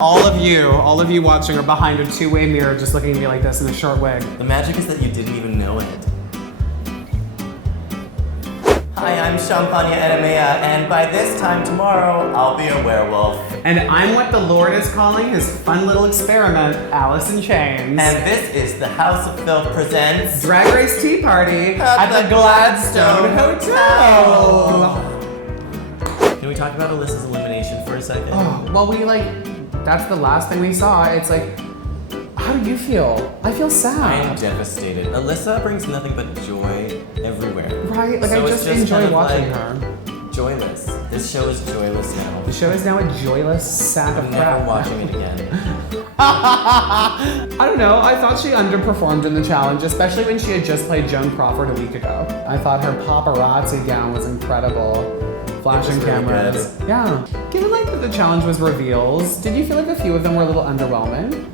All of you watching are behind a two-way mirror just looking at me like this in a short wig. The magic is that you didn't even know it. Hi, I'm Champagna Enemea, and by this time tomorrow, I'll be a werewolf. And I'm what the Lord is calling his fun little experiment, Allysin Chaynes. And this is the House of Filth presents Drag Race Tea Party at the Gladstone Hotel. Can we talk about Alyssa's elimination for a second? Oh, well, that's the last thing we saw. It's like, how do you feel? I feel sad. I am devastated. Alyssa brings nothing but joy everywhere. Right? Like, So I it's just enjoy kind of watching like her. Joyless. This show is joyless now. The show is now a joyless sack I'm of never crap. watching it again. I don't know, I thought she underperformed in the challenge, especially when she had just played Joan Crawford a week ago. I thought her paparazzi gown was incredible. Flashing really cameras. good. Yeah. Given that the challenge was reveals, did you feel like a few of them were a little underwhelming?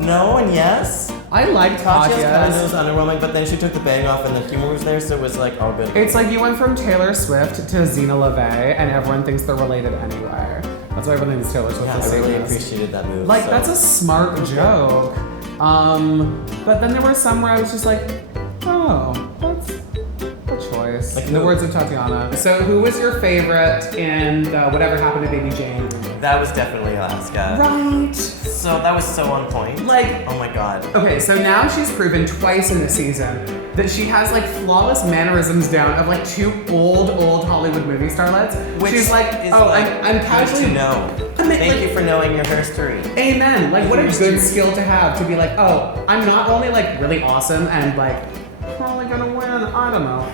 No and yes. I liked Katya's kind of Katya's. was underwhelming, but then she took the bang off and the humor was there, so it was like all good. It's like you went from Taylor Swift to Zena LaVey, and everyone thinks they're related anyway. That's why everyone thinks Taylor Swift Yeah, is I really Satanist. appreciated that move. Like, so. that's a smart joke. But then there were some where I was just like, oh, that's a choice. Like In the who? words of Tatiana. So who was your favorite in the Whatever Happened to Baby Jane? That was definitely Alaska. Right. So that was so on point. Like, oh my god. okay, so now she's proven twice in the season that she has like flawless mannerisms down of like two old Hollywood movie starlets. Which she's like, is oh, like, I'm casually good to know. Thank you for knowing your history. Amen. Like, what a Here's good your- skill to have to be like, oh, I'm not only like really awesome and like probably gonna win. I don't know.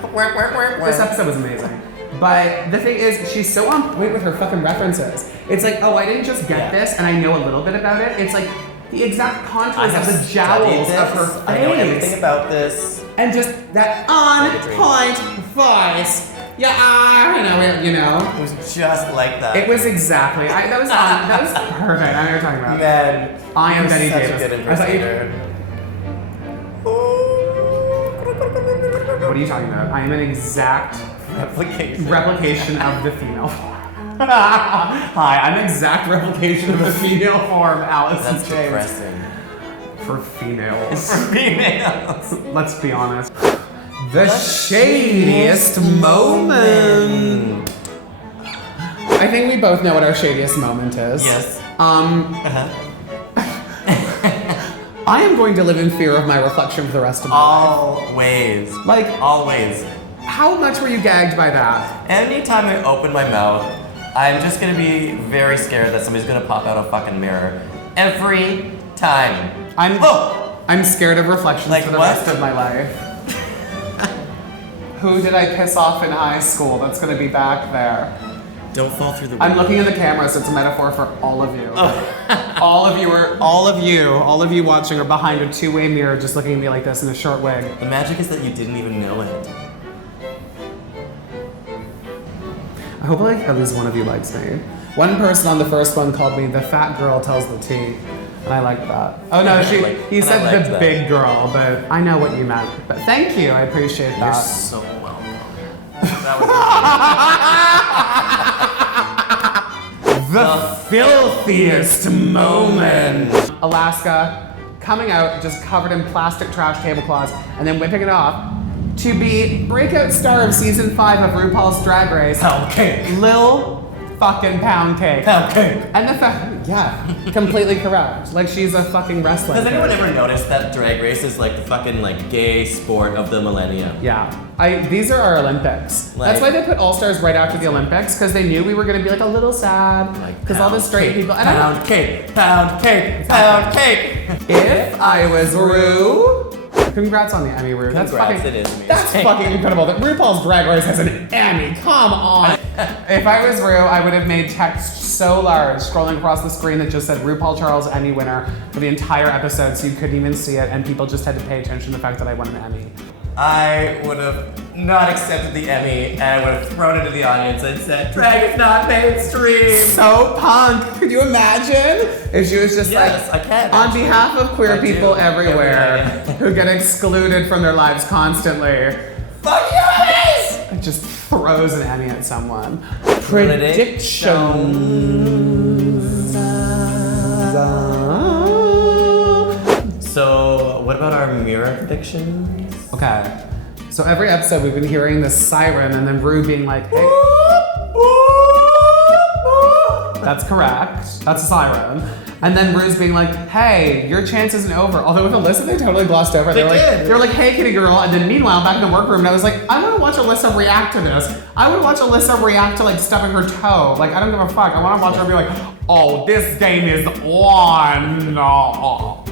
This episode was amazing. But the thing is, she's so on point with her fucking references. It's like, oh, I didn't just get this and I know a little bit about it. It's like the exact contours of the jowls of her face. I know everything about this. And just that on point voice. Yeah, I know it, you know. It was just like that. It was exactly. That was perfect. I know what you're talking about. Man, I am you're Benny such Davis. a good impersonator. What are you talking about? I am an exact replication of the female form. Hi, I'm an exact replication of the female form, Allysin That's Chaynes. depressing. For females. For females. Let's be honest. The shadiest moment. I think we both know what our shadiest moment is. Yes. I am going to live in fear of my reflection for the rest of my life. Always. Like, always. How much were you gagged by that? Anytime I open my mouth, I'm just gonna be very scared that somebody's gonna pop out a fucking mirror. Every time. I'm scared of reflections Like for the what? rest of my life. Who did I piss off in high school that's gonna be back there? Don't fall through the window. I'm looking in the camera, so it's a metaphor for all of you. all of you watching are behind a two-way mirror just looking at me like this in a short wig. The magic is that you didn't even know it. I hope like at least one of you likes me. One person on the first one called me the fat girl tells the tea. And I liked that. Oh no, he said the big girl, but I know what you meant. But thank you, I appreciate that. You're so welcome. That The filthiest moment. Alaska coming out just covered in plastic trash tablecloths and then whipping it off to be breakout star of season 5 of RuPaul's Drag Race. Pound cake. Lil fucking pound cake. Pound cake. And the fact, yeah, completely correct. Like she's a fucking wrestler. Has anyone ever noticed that Drag Race is like the fucking like gay sport of the millennia? Yeah. These are our Olympics. Like- That's why they put All-Stars right after the Olympics, because they knew we were gonna be like a little sad. Because all the straight people. And Pound cake, pound cake, pound cake. If I was Ru. Congrats on the Emmy, Ru. Congrats, it is amazing. That's fucking incredible that RuPaul's Drag Race has an Emmy. Come on. If I was Ru, I would have made text so large scrolling across the screen that just said RuPaul Charles Emmy winner for the entire episode, so you couldn't even see it, and people just had to pay attention to the fact that I won an Emmy. I would have not accepted the Emmy and I would have thrown it to the audience and said, drag is not mainstream. So punk. Could you imagine if she was just Yes, like, I can, on actually. behalf of queer I do. people everywhere Yeah. who get excluded from their lives constantly, Fuck you, Emmys! it just throws an Emmy at someone. Prediction. Prediction. our predictions. Okay. So every episode we've been hearing this siren and then Rue being like, hey. That's correct. That's a siren. And then Rue's being like, hey, your chance isn't over. Although with Alyssa, they totally glossed over. They were like, hey, kitty girl. And then meanwhile, back in the workroom, I was like, I want to watch Alyssa react to this. I would watch Alyssa react to like stubbing her toe. Like, I don't give a fuck. I want to watch her be like, oh, this game is on. No.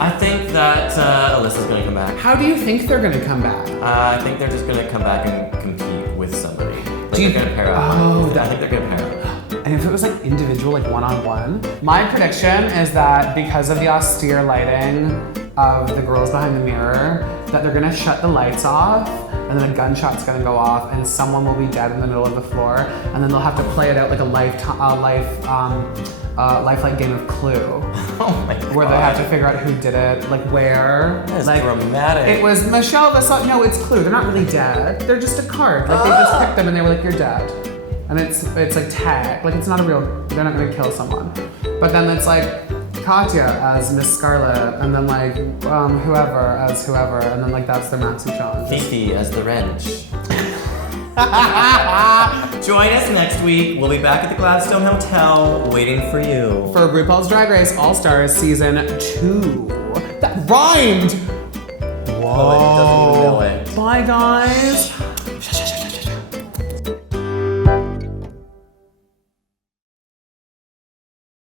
I think that Alyssa's gonna come back. How do you think they're gonna come back? I think they're just gonna come back and compete with somebody. Like Do you- they're gonna pair up. Oh, I think they're gonna pair up. And if it was like individual, like one-on-one, my prediction is that because of the austere lighting of the girls behind the mirror, that they're gonna shut the lights off, and then a gunshot's gonna go off, and someone will be dead in the middle of the floor, and then they'll have to play it out like a lifelike game of Clue, Oh my god. where they have to figure out who did it, like where. That is like, dramatic. It was Michelle Visage. No, it's Clue. They're not really dead. They're just a card. Like they just picked them and they were like, you're dead. And it's like tag. Like it's not a real. They're not gonna kill someone. But then it's like Katya as Miss Scarlet, and then like whoever as whoever, and then like that's their maxi challenge. Fifi as the wrench. Join us next week. We'll be back at the Gladstone Hotel waiting for you. For RuPaul's Drag Race All Stars Season 2. That rhymed! Whoa. Oh, it doesn't even know it. Bye guys.